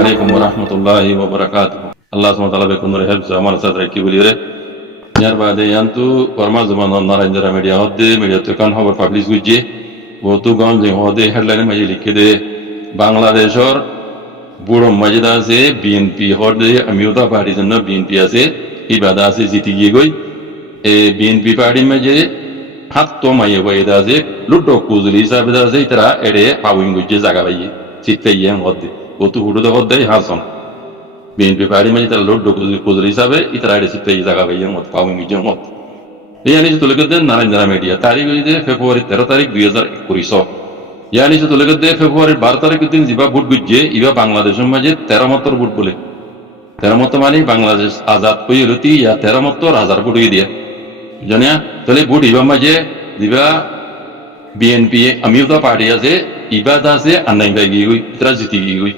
عليكم ورحمة الله وبركاته. الله سبحانه وتعالى بكم رهب زمان ساتر كي بوليره. यार बादे यांतु परमा जमान नारायण मीडिया होते मीडिया तो कान खबर पब्लिश गुजे वो तो गांव जे होते हेडलाइन में लिखे दे बांग्लादेश और बुरो मजिदा से बीएनपी होते अम्यूता पार्टी जन्ना बीएनपी से इबादा से जीती गई कोई बीएनपी पार्टी में जे हाथ तो माये वायदा से लुटो कुजली साबिदा से इतना एडे पाविंग गुजे जगह भाई चित्ते ये होते वो तो हुडो तो होते हासन BNP पार्टी में जितना लोड कुजली हिसाब है इतना ऐसे चित्ते ये जगह भाई मत पाऊंगी जो मत यानी जो तुलक दे नारायण मीडिया तारीख दे फेब्रुआरी 13 तारीख 2021 यानी जो तुलक दे फेब्रुआरी 12 तारीख दिन जिबा बुट गुज्जे इबा बांग्लादेश में जे 13 मतोर बुट बोले 13 मत मानी बांग्लादेश आजाद कोई लुती या 13 मतोर 1000 बुट ही दिया जनिया तले बुट इबा में जे जिबा BNP अमीरता पार्टी से इबादा से अन्नाई गई हुई इतना जीती गई हुई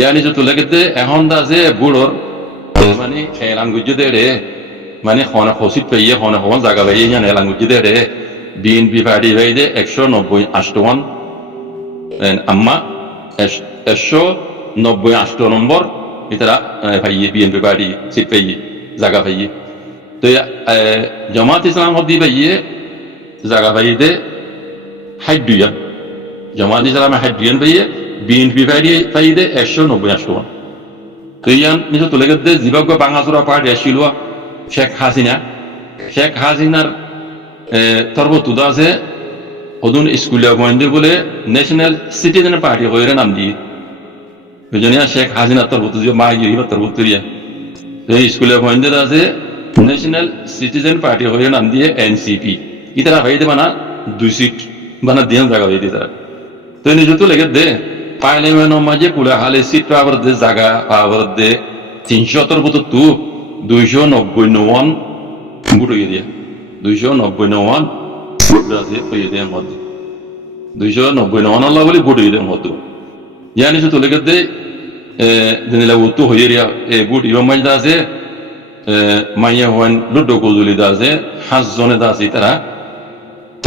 यानी जो तुलक दे एहंदा से बुड़ोर मानी ऐलान गुज्जे दे रे माने खाना खोसित पे ये खाना खान जगह पे ये यहाँ ऐलान गुज्जे दे रे BNP पार्टी पे ये 198 अम्मा 198 नंबर इतना भाई ये BNP पार्टी सीट पे ये जगह पे ये तो ये जमात इस्लाम होती है ये जगह पे ये दे हाइड्रियन जमात इस्लाम हाइड्रियन पे ये BNP पार्टी पे ये दे 198 तो यान निजो तुलक दे जिबाब का बांग्लादेश पार्टी ऐशिलुआ शेख हासिनार तरबतुदा से उदुन स्कूल बंदे बोले नेशनल सिटीजन पार्टी को ये नाम दिए बुझनिया शेख हासिना तरबतु जो मागी ये तरबतुरिया तो स्कूल बंदे दा से नेशनल सिटीजन पार्टी को ये नाम दिए NCP इतना भाई दे बना 2 सीट बना दिया जगह भाई दे तो निजो तो लगे दे पार्लियामेंट में जे कुला हाले सीट पावर दे जगह पावर दे 300 तरबतु तू 299 बुट ये दिया 299 बुट दासे ये दिया मत 299 अल्लाह वाली बुट ये दिया मत यानी जो तो लगे दे जिन्हें वो तो हो रिया बुट इवन मज दासे माया हुन लुडो को जुली दासे हाथ जोने दासे तरह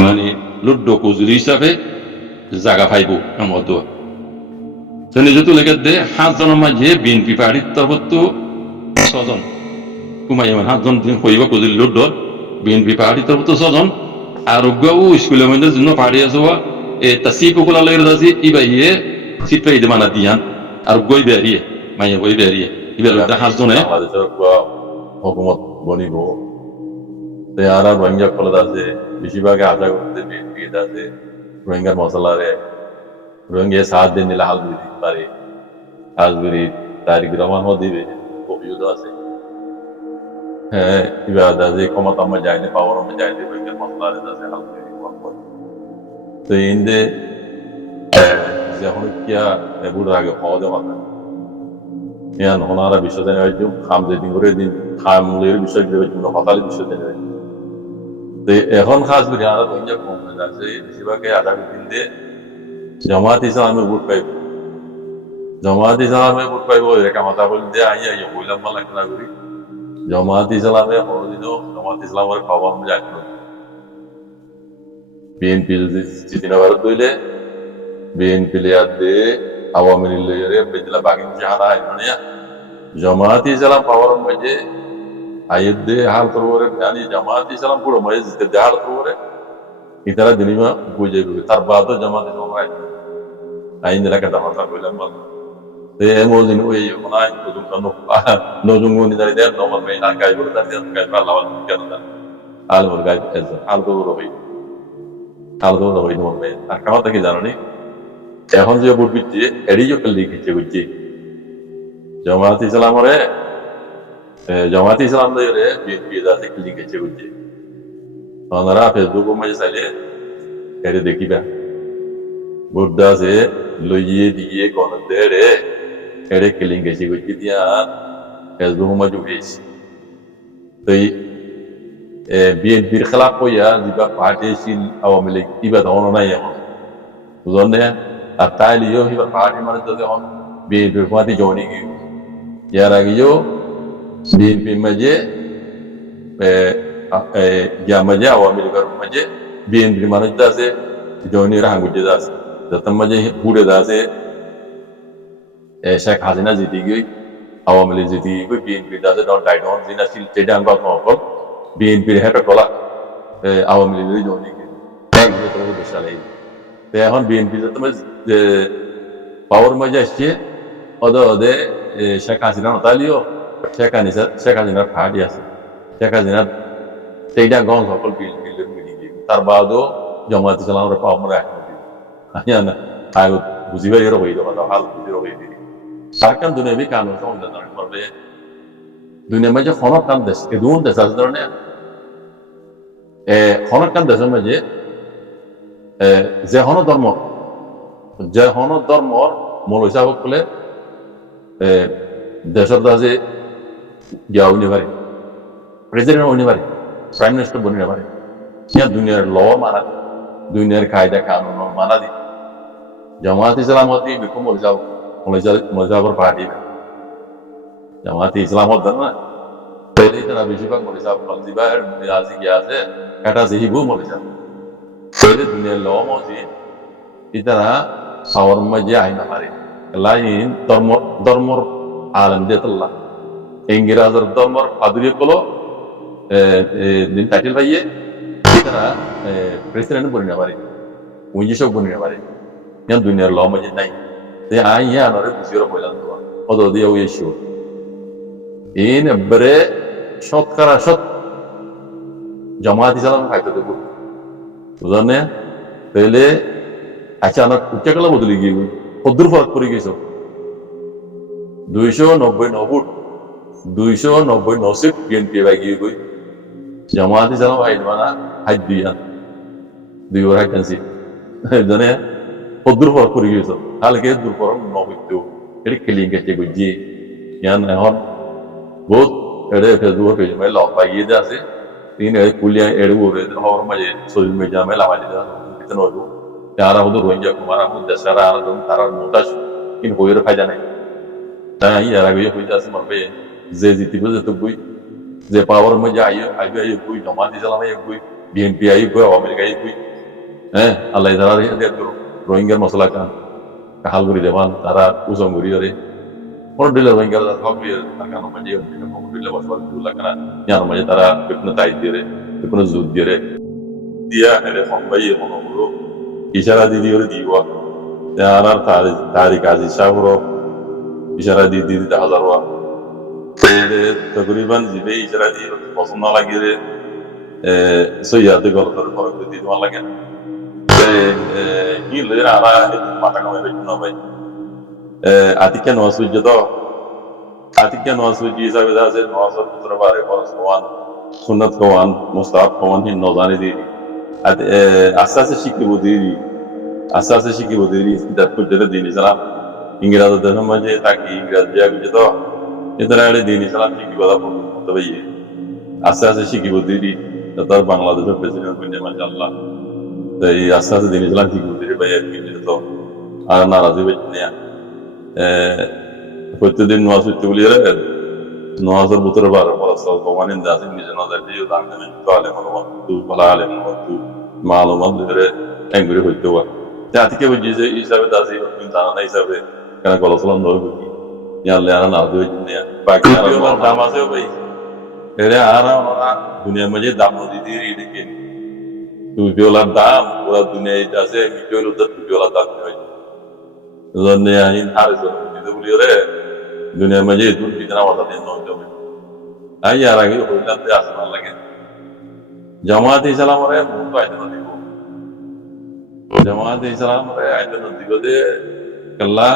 मानी लुडो को जुली साफे जगह फाइबो मत तो निजो तो लगे दे हाथ जोने में जे BNP पार्टी तब तो सजन कुमायमान हाथ जन दिन कोई बात कुछ लुट डर BNP पार्टी तरफ तो सजन आरोग्य वो स्कूल में जो जिन्हों पार्टी है सो तस्सी को कुला लग रहा थी इबा ये सीट पे इधर माना दिया आरोग्य ही बेरी है माये वही बेरी है इबा लोग हाथ जन है हुकूमत बनी हो तो यारा रोहिंग्या कोला दासे बिशिबा के आजा करते BNP दासे रोहिंग्या मसाला रे रोहिंग्या 7 दिन निला हाल बुरी तारीख आज बुरी तारीख रमान हो दी बे वो भी दासे इबादा जे क्षमता में जाए पावर में जाए रोहिंग्या मसला रे दासे हाल बुरी तो इंदे जहाँ क्या बुढ़ आगे खाओ दे वाला यान होनारा विषय देने वाले जो खाम दे दिन करे दिन खाम लेर विषय दे वाले जो हताली विषय देने वाले तो এখন खास भी यारा रोहिंग्या कौम में दासे शिवा के आधा दिन दे जमात इस्लाम में बुढ़ पाए जमात इस्लाम में बुढ़ पाए वो रेखा माता बोल दे आई ये कोई लम्बा लगना गुरी जमात इस्लाम में और दिनों जमात इस्लाम और पावर में जाते हैं BNP जितना बार तो इले BNP ले आते आवामी ले रे बिजला बाकी मुझे हारा है ना जमात इस्लाम पावर में जे आयदे हाल तो वो रे यानी जमात इस्लाम पूरा मजे जितने दार तो वो रे इतना दिन में बुझे भी तार बाद जमात इस्लाम आए आई निला के दामाता कोई लम्बा ते मोजिन वो ये होना है तो तुम कनो नोजुंगो निदारी दे नोमल में ना काय बोलता है तो काय पाला वाला क्या होता हाल बोल गाय ऐसा हाल तो रोई नोमल में अकाउंट तक जानो नहीं এখন যে বুট বিচ্ছে এড়ি যে কলি কিছে গুচ্ছে জামাত ইসলাম রে জামাত ইসলাম রে BNP দাসে কলি কিছে গুচ্ছে ওনারা ফেসবুক মে সাইলে এড়ি দেখিবা বুট দাসে লইয়ে দিয়ে কোন দে রে এড়ি কলি কিছে গুচ্ছে দিয়া ফেসবুক মে জুড়িস তো BNP এর খেলাফ কইয়া দিবা পার্টি সিল আওয়ামী লীগ ইবা ধরন নাই এখন বুঝনে আর তাইলে ইও হিবার পার্টি মানে তো এখন BNP পার্টি জয়েন কি यार आगे जो BNP मजे या मजे आवामी लीग मजे BNP माने दासे जॉइन रहा गुजे दासे जतम मजे पूरे दासे শেখ হাসিনা জিতি গই আওয়ামী লীগ জিতি গই বিএনপি দাসে ডন টাইডন জিনা সিল চেডাং গত হল বিএনপির হেড কলা আওয়ামী লীগের জনি তোমাকে দেশালে তো এখন বিএনপি যে তোমার পাওয়ার মজা আসছে ওদে শেখ হাসিনা নতালিও শেখ হাসিনার ফাটি আছে শেখ হাসিনার সেইটা গণ সকল বিলের মিটিং তার বাদও জমাতে ছিলাম আমরা পাওয়া আমরা এখন আয় বুঝিবা এর হয়ে যাওয়া হাল বুঝির হয়ে দিই সারকান দুনিয়া বি কানুন সম্বন্ধে জানেন করবে দুনিয়া মাঝে খনক কান দেশ এ দুন দেশ আছে ধরনের খনক কান দেশের মাঝে যে হন ধর্মর মূল হিসাব করলে দেশের দাজে গিয়া উনি পারে প্রেসিডেন্ট উনি পারে প্রাইম মিনিস্টার বনি পারে ইয়া দুনিয়ার ল মানা দুনিয়ার কায়দা কানুন মানা দি জামাত ইসলামতি বিকু মজাবর পার্টি জামাত ইসলামত না পহলে তারা বেশিরভাগ মজাব মজিবা আজি গিয়া আছে কাটা যেহিবু মজাব পহলে দুনিয়ার ল মজি ইতারা সাওয়ার মজে আইনা পারে লাইন ধর্মর আলম দেতল্লাহ ইংরেজের ধর্মর আদুরি কলো দিন টাইটেল পাইয়ে তারা প্রেসিডেন্ট বনি না পারে উনি সব বনি না পারে yan dunia law ma jinai te aya no re busiro boilan do odo dia we show in bre shotkara shot জামাত ইসলাম খাইতে দেব বুঝলেন তাহলে আচানক উঠে গেল বদলে গিয়ে কদ্দুর ফরক পড়ে গেছ 290 নসিব বিএনপি বাই গিয়ে গই জামাত ইসলাম আইল মানা হাই দিয়া দুই ওর হাইতেছি জানে কদ্দুর ফরক পড়ে গেছ কালকে দূর ফরক নবিত এটি ক্লিং গেছে বুঝি ইয়ান এখন বহুত এড়ে ফেসবুক পেজ মে লক পাইয়ে আছে तीन कुलियां एड़ू हो रहे थे और मुझे सोशल मीडिया में लगा दिया कितने हो यार हम तो रोहिंग्या कुमार हम दशहरा आ रहा तारा मोटाज इन कोई फायदा नहीं ताया ही यार अभी कोई जैसे मर पे जे जीती को तो कोई जे पावर में जाए आई कोई जमात इस्लाम है कोई बीएनपी आई कोई अमेरिका आई कोई हैं अल्लाह इधर दे दो रोहिंग्या मसला का हाल गुरी देवान तारा उसम गुरी रे और दिल रोहिंग्या का सब भी अगर हम मजे हम दिल बस बस दूला करना यार मजे तारा कितना ताई दे रे कितना जुद दे रे दिया है हम भाई हम इशारा दी दी और दीवा यार तारीख आजी शाहरो इशारा दी दी 1000 वा तकरीबन जिबे इशारा दी पसंद ना लगे रे सो याद कर फरक दी तो लगे ये ले रहा है माता का मैं ना भाई आतिक्य नवासुज तो आतिक्य नवासुज जैसा विधा से नवासुज पुत्र बारे पर सवान सुन्नत कवान मुस्ताब कवान ही नौजानी दी आसास शिकी बुद्धि दर कुछ जगह दीन इस्लाम इंग्रज धर्म मजे ताकि इंग्रज जाग जो इधर आले दीन इस्लाम शिकी बड़ा तो भाई आसास शिकी बुद्धि दी तर बांग्लादेश प्रेसिडेंट बने माशाल्लाह तो ये आसास दीन इस्लाम शिकी बुद्धि भाई तो আর নারাজি বইনে প্রতিদিন নওয়াজ হইতে বলি রে নওয়াজের ভিতরে বার পরস্পর কমানিন দাসিন নিজে নজর দিয়ে দান দেন তো আলে মালুমাত তু বলা আলে মালুমাত মালুমাত ধরে এঙ্গুরি হইতে হয় জাতিকে বুঝি যে হিসাবে দাসি কিন্তু জানা না হিসাবে কেন কলসলাম ধরে বুঝি ইয়ালে আর নারাজি বইনে বাকি আর দাম আছে ভাই এরে আর ওরা দুনিয়ার মধ্যে দাম নদী দিয়ে রেখে তুই বিওলার দাম পুরো দুনিয়ায় আছে মিটিওর উদ্ধার বিওলার দাম হয় Zone yang harus itu beliau le dunia macam itu kita nak wadah dengan orang tu. Ayah orang itu boleh nanti asal lagi. Jamaat Islam orang muka itu nanti ko. Jamaat Islam orang itu nanti ko deh kalau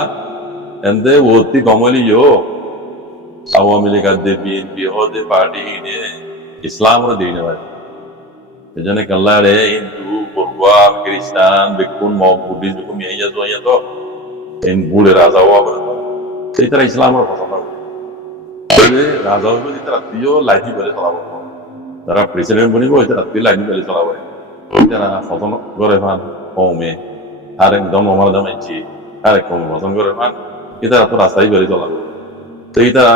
ente woti kamali yo awam Liga BNP ada parti ini Islam orang di mana. Jadi kalau le Hindu, Burma, Kristen, Bikun, mau Buddhis, Bikun yang itu tu. इन बूढ़े राजाओं पर इस तरह इस्लाम और पसंद है पहले राजाओं को इस तरह दियो लाइनी पहले चला हुआ तरह प्रेसिडेंट बनी वो इस तरह दियो लाइनी पहले चला हुआ इस तरह पसंद करे फान कौम में हर एक दम हमारा दम अच्छी हर एक कौम पसंद करे फान इस तरह तो रास्ता ही पहले चला हुआ तो इस तरह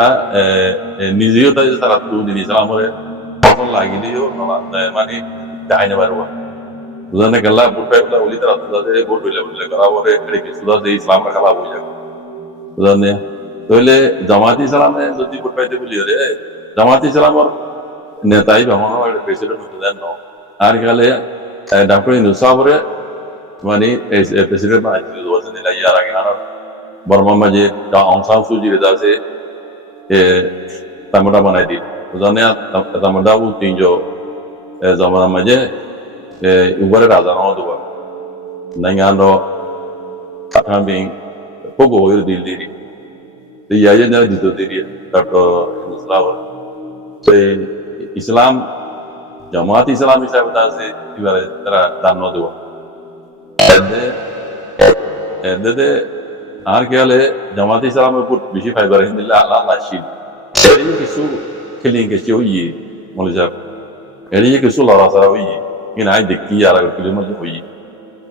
निजियो तो इस तरह तू दिन इस्लाम और पसंद लागी नहीं हो मानी दाहिने बार हुआ उधर कल्ला बुट पे उली तरह तो दे बोट ले करा वो रे के सुधा से इस्लाम का खिलाफ हो जाए বুঝলেন? তাহলে জামাত ইসলামে যদি ভোট পাইতে বলি রে জামাত ইসলামর নেতাই ভ্রমণ প্রেসিডেন্ট হতে দেন ন আর গেলে ডক্টর ইনুসাবরে মানে প্রেসিডেন্ট বানাইছিল ইয়ার আগে আর বর্মা মাঝে অং সান সুজি রে আছে তামডা বানাই দি বুঝলেন? তামডা উ তিনজো জমানা মাঝে উপরে রাজা নাও দেবো নাইগানো আমি poco oír diri y ayer no dito diri tato Islam Islam jamaat Islam হিসাবে আছে এবারে তারা দান দেব এতে আর কেলে জামাত ইসলামের উপর বেশি ফাইবার হিন্দিল্লা আল্লাহ লাশিল এই কিছু খেলিং কিছু হই মনে যাব এই কিছু লড়া সারা হই কিনা আই দেখি আর কিছু মধ্যে হই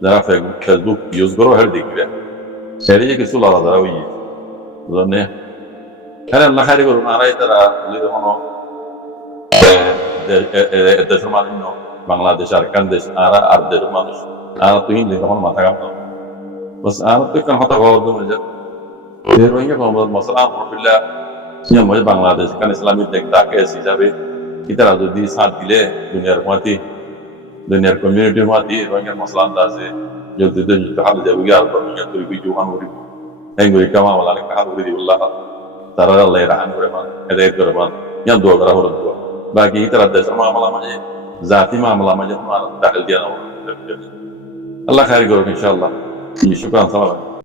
যারা ফেসবুক ইউজ করো হের দেখবে সেরিয়ে কিছু লড়া ধরা হই বুঝলেন? হ্যাঁ আল্লাহ খারি করুন আর তারা কোনো দেশের মানুষ বাংলাদেশ আর কান দেশ আর আর দেশের মানুষ আর তুই তখন মাথা কাম বস আর তুই কান হতা ভালো তুমি যা রোহিঙ্গা মোহাম্মদ মসলাম রবিল্লা মধ্যে বাংলাদেশ কান ইসলামী দেখতাকে হিসাবে ইতারা যদি সাথ দিলে দুনিয়ার কমিউনিটির মাতি রোহিঙ্গা মসলাম আছে যদি হাল যাবে আর রোহিঙ্গা তুই বিজুহান করি এঙ্গুরি কামা ওলা কাহাল করি দিবল্লাহ তারা আল্লাহ রাহান করে মান হেদায়েত করে মান ইয়ান দোয়া করা হলো দোয়া বাকি ইতারা দেশের মামলা মাঝে জাতি মামলা মাঝে দাখিল দিয়া না আল্লাহ খাইর করুন ইনশাআল্লাহ শুকরান সালাম